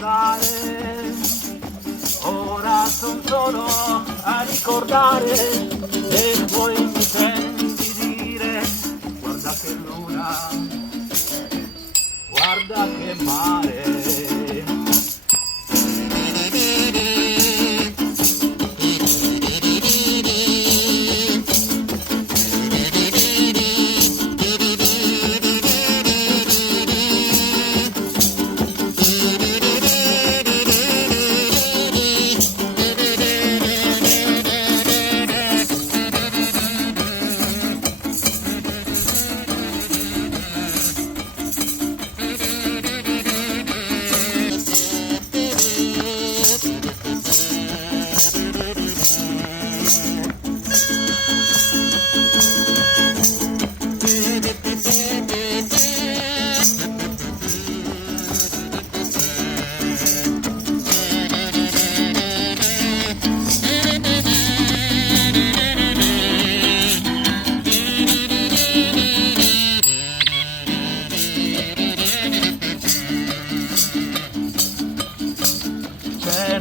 stare, ora son solo a ricordare e poi mi senti dire guarda che luna, guarda che mare.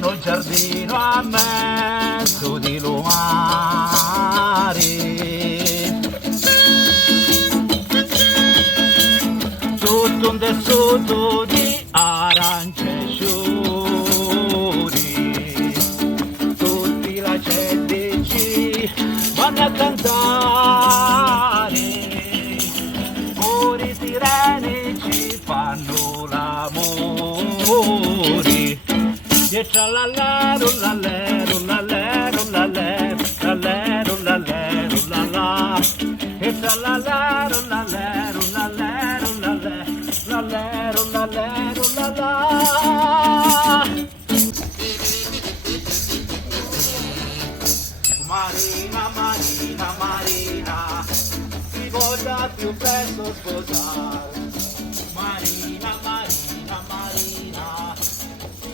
Il giardino a mezzo di lumari, tutto un tessuto di arance sciuri, tutti lacetti vanno a cantare, ora i sireni ci fanno l'amore. E tralala, rullale, rullale, rullale, rullale, rullale, rullala. E tralala, rullale, rullale, rullale, rullale, rullale, rullala. Marina, Marina, Marina, ti voglia più presto sposare. Marina, Marina, Marina,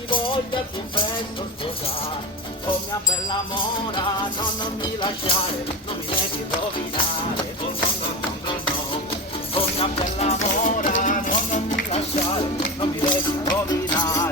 voglia più presto sposare. Oh mia bella mora, no, non mi lasciare, non mi devi rovinare. Oh no, no, no, no, no. Oh mia bella mora, no, non mi lasciare, non mi devi rovinare.